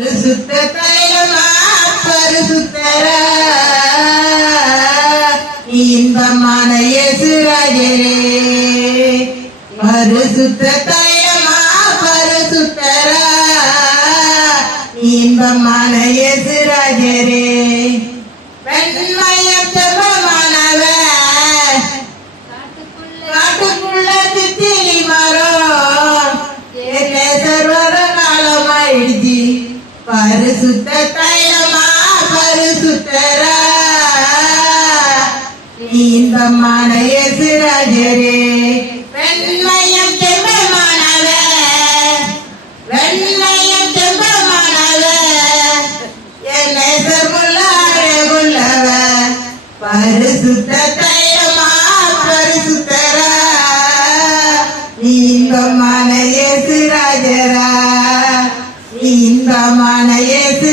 பரிசுத்த தைலமா பரிசுத்தரா. இன்பமான இயேசுராஜரே பரிசுத்த தைலமா பரிசுத்தரா. இன்பமான இயேசுராஜரே வெண்மயம் பரிசுத்த தைலமா பரிசுத்தர இன்பமான இயேசுராஜரே வெண்மயம் செவ்வமானவர் வெண்மயம் செவ்வமானவர் என்னை சர்வலாரே உள்ளவ பரிசுத்த தைலமா பரிசுத்தர இன்பமான இயேசு இன்பமான இயேசு